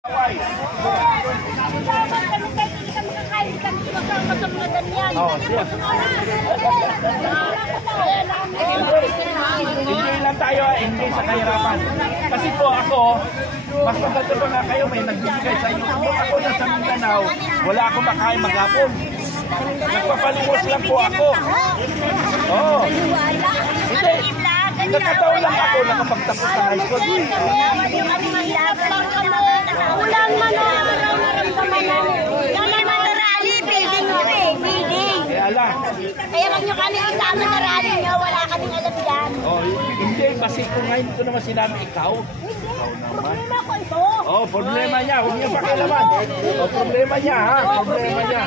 Hindi lang tayo, hindi sa kahirapan. Kasi po ako, mas maganda pa nga kayo, may nagbibigay sa inyo. Kung ako na sa Mindanao, wala akong makain maghapon. Nagpapalimos lang po ako. Oo. Hindi. Nakataon lang ako, nakapagtapos sa high school. Ulang man ang naramdaman namin. Yan ay matarali, building nyo eh, building. Kaya wag nyo kami isama na rally nyo, wala kaming alam yan. Hindi, kasi kung ngayon ko naman sinabi ikaw. Problema ko ito. Problema niya, huwag niyo pakialaman. Problema niya ha, problema niya.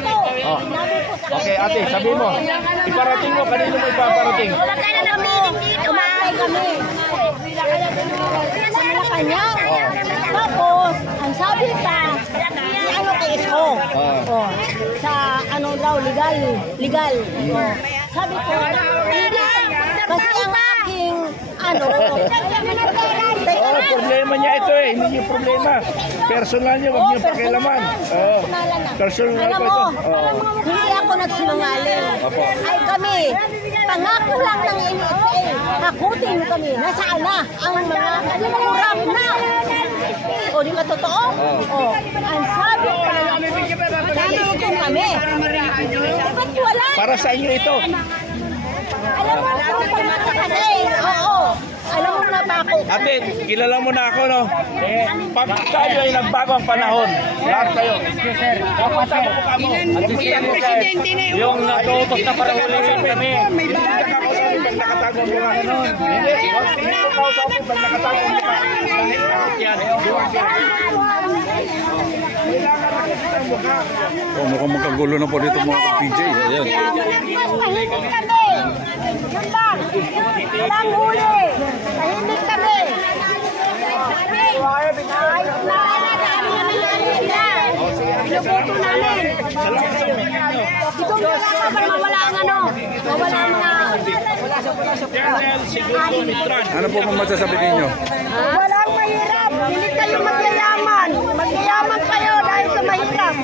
Okay ate, sabi mo, iparating mo, kanino mo ipaparating? Wala ka na ng meeting dito, kumain kami. Sa Malacanang. Tapos, ang sabi pa, ano case ko? Sa ano daw, legal. Sabi ko, hindi. Kasi ang aking, problema niya ito eh, hindi yung problema. Personal niya, huwag niyo pakialaman. Personal alam po mo, ito. hindi ako nagsinungaling. Ay kami, pangako lang ng NSA, hakutin mo kami, nasaan na ang mga kurap na. O di ba totoo? Ang sabi pa, sabi kami. Ba't wala? Para sa inyo ito. Alam mo, kasi, alam mo na ba ako? Ate, kilala mo na ako, no? Pag tayo ay nagbago ang panahon, lahat kayo. Sir, yung natutok na parang kami. Hindi ka kausapin pag nakatago mo nga. Hindi ka kausapin pag nakatago mo nga. Yan, mukhang magkagulo na po dito mga PJ. Ayan. Tahimik kami. Yun lang. Walang huli. Tahimik kami. Pinuputo namin. Ito mo lang para mawala ang mawala ang mga... Ano po ang masasabi ninyo? Walang mahirap. Hindi kayo magyayaman. Magyayaman kayo dahil sa mahirap.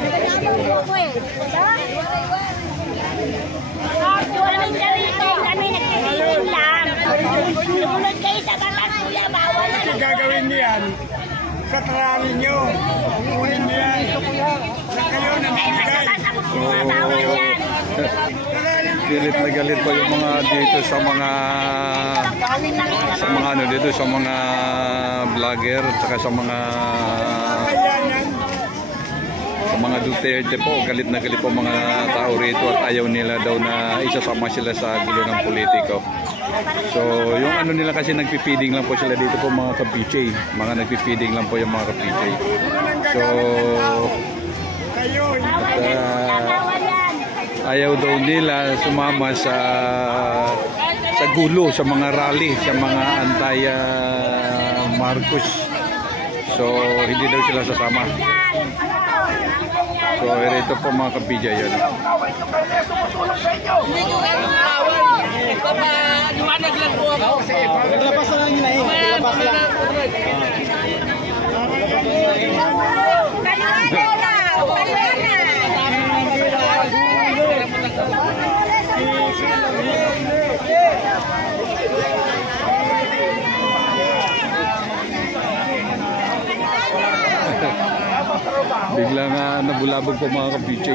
Walang garito. Kami nagtitigil lang. Tulad kayo sa batas kuya, bawal na. Ang gagawin niyan, katramin nyo. Kunin niyan. Na kayo na mamigay. Galit na galit pa yung mga dito sa mga vlogger at saka sa mga Duterte po. Galit na galit po mga tao rito at ayaw nila daw na isasama sila sa gulo ng politiko. So yung ano nila kasi nagpipiding lang po sila dito po mga ka-PJ. Mga nagpipiding lang po yung mga ka-PJ. So ayaw daw nila sumama sa gulo, sa mga rally, sa mga anti-Marcos. So hindi daw sila sasama. So ito po mga ka-PJ yun. Liwanag lang po ako. Naglabas na lang yun eh. Naglabas lang. Bigla nga nabulabog po mga ka-PJ.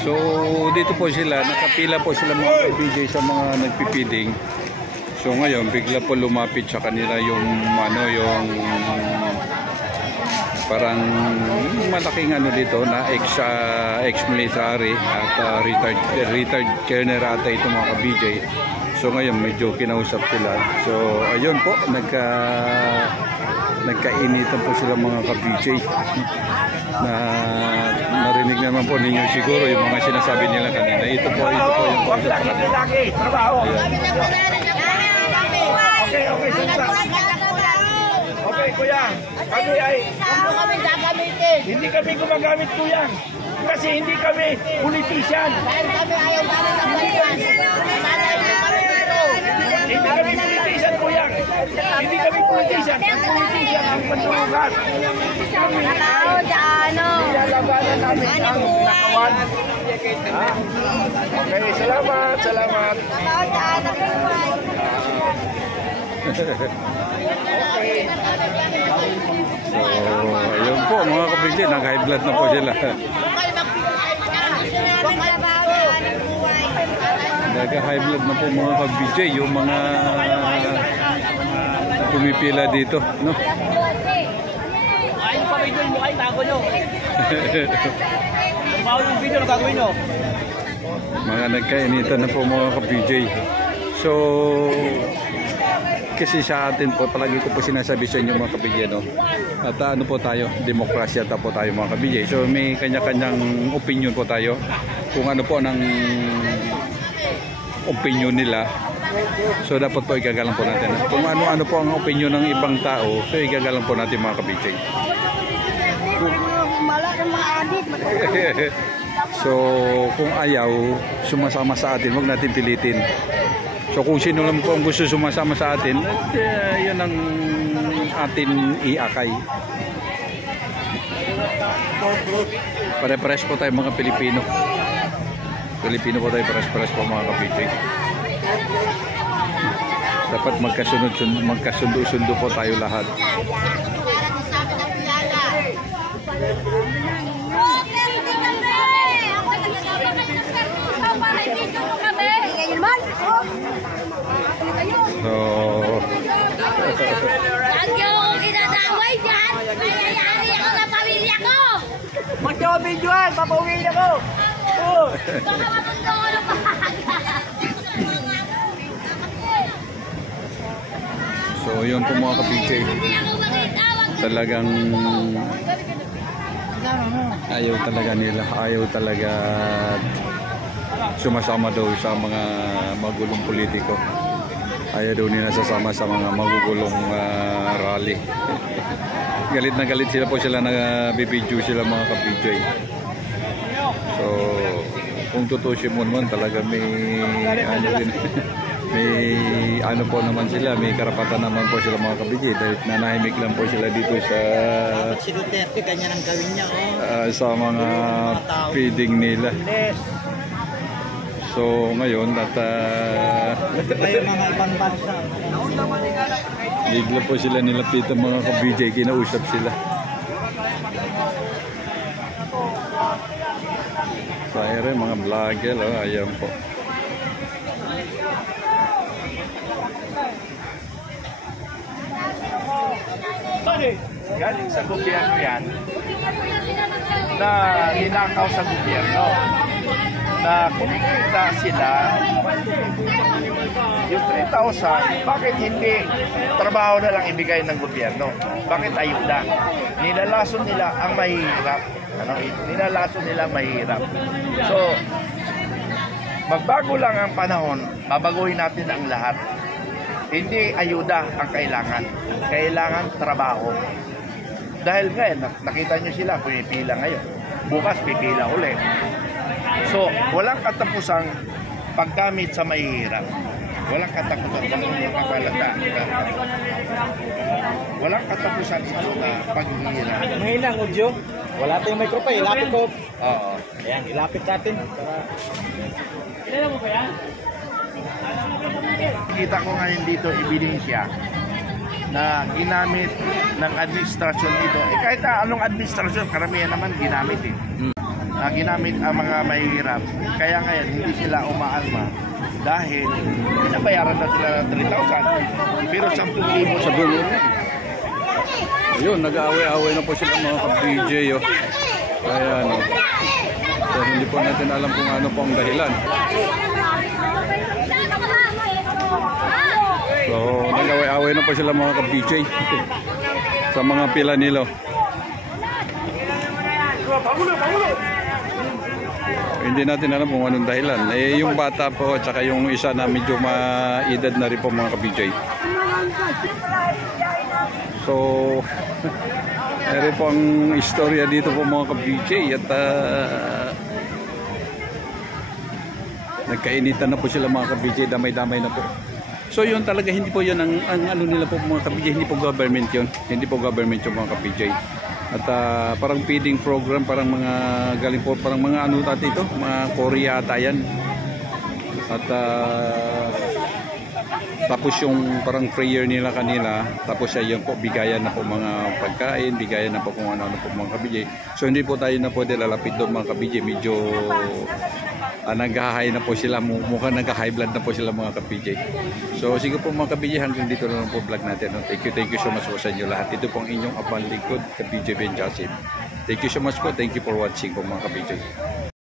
So dito po sila, nakapila po sila mga ka-PJ sa mga nagpipiding. So ngayon bigla po lumapit sa kanila yung parang malaking dito na ex-military at retired colonel ata ito mga ka-PJ. So ngayon medyo kinausap sila. So ayun po, nagkainitan po sila mga ka-PJ. Na narinig naman po ninyo siguro yung mga sinasabi nila kanina. Ito po yung kausap sa kanila. Okay kuya, kami ay hindi kami gumagamit kuya. Kasi hindi kami politician. Dahil kami ayaw namin ng Hindi kami politician. Ang politician ang pandungas. Tao, ano. Nilalabanan namin ang nakawan. Okay, salamat. Salamat. So, ayun po mga kabidyo, nag-high blood na po sila. Nag-high blood na po mga kabidyo, yung mga pumipila dito, no? Ayun pa rin mo kayo, tago nyo. Bawal yung video na gagawin nyo. Mga nagkainitan na po mga ka-BJ. So, kasi sa atin po, palagi ko po sinasabi sa inyo mga ka-BJ, no? At ano po tayo, demokrasya po tayo mga ka-BJ. So, may kanya-kanyang opinion po tayo. Kung ano po ng opinion nila, so dapat po igagalang po natin. Kung ano-ano po ang opinion ng ibang tao, so igagalang po natin mga ka-BJ. So, kung ayaw sumasama sa atin, huwag natin pilitin. So, kung sino lang po ang gusto sumasama sa atin, yun ang atin iakay. Pare-pares po tayo mga Pilipino. Pilipino po tayo, pares-pares po mga kapitid. Dapat magkasundo-sundo po tayo lahat. So, Huwag niyo akong kinadaway dyan! Mayayari ako sa pamilya ko! Huwag niyo akong videoan! Papauwiin ako! Baka matundo ko ng bahaga! so yun po mga ka-PJ. Hindi ako makitawag! Talagang ayaw talaga nila. Ayaw talaga sumasama daw sa mga magulong politiko. Ayaw daw nila sasama sa mga magugulong rally. Galit na galit sila po sila na bibidyo sila mga ka-PJ. So, kung tutusin mo naman talaga may ano din. May ano po naman sila, may karapatan naman po sila mga ka-PJ dahil nanahimik lang po sila dito sa Si Duterte, ganyan ang gawin niya, sa mga feeding nila. So ngayon at Kayo mga ibang bansa. bigla po sila nilapitan mga ka-BJ, kinausap sila. So ayun mga vlogger, ayan po. Galing sa gobyerno yan na ninakaw sa gobyerno na kumikita sila yung 3,000, bakit hindi trabaho na lang ibigay ng gobyerno? Bakit ayuda? Nilalason nila ang mahirap. Nilalason nila ang mahirap. So, magbago lang ang panahon, babaguhin natin ang lahat. Hindi ayuda ang kailangan. Kailangan trabaho. Dahil ngayon, nakita nyo sila, pumipila ngayon. Bukas, pipila ulit. So, walang katapusang paggamit sa mahihirap. Walang katapusan. Walang katapusan ito na paghihirap. Mahina ang audio. Wala tayong microphone. Ilapit ko. Oo. Ayan, ilapit natin. Kilala mo ba yan? Kita ko ngayon dito ebidensya na ginamit ng administrasyon dito. Kahit na anong administrasyon, karamihan naman ginamit ginamit ang mga mahihirap. Kaya ngayon hindi sila umaalma dahil binabayaran na sila ng 3,000 pero 10,000 sa dulo. Ayun, nag-aaway-aaway na po sila mga ka-BJ. Kaya ano, so hindi po natin alam kung ano po ang dahilan. So nag-aaway-aaway na po sila mga ka-BJ sa mga pila nila. Hindi natin alam kung anong dahilan. Yung bata po at saka yung isa na medyo ma-edad na rin po mga ka-BJ. So, meron po ang istorya dito po mga ka-BJ at nagkainitan na po sila mga ka-BJ, damay-damay na po. So yun talaga, hindi po yun ang ano nila po mga ka-PJ, hindi po government yun. Hindi po government yung mga ka-PJ. At parang feeding program, parang mga galing po, parang mga ano dati ito, mga Korea ata yan. At tapos yung parang prayer nila kanila, tapos yun po, bigayan na po mga pagkain, bigayan na po kung ano po mga ka-PJ. So hindi po tayo na pwede lalapit doon mga ka-PJ, medyo nag-high na po sila, mukhang nag-high blood na po sila mga ka-PJ. So sige po mga ka-PJ, hanggang dito na lang po vlog natin. Thank you so much po sa inyo lahat. Ito pong inyong abang lingkod, ka-PJ Ben Jasim. Thank you so much po, thank you for watching po mga ka-PJ.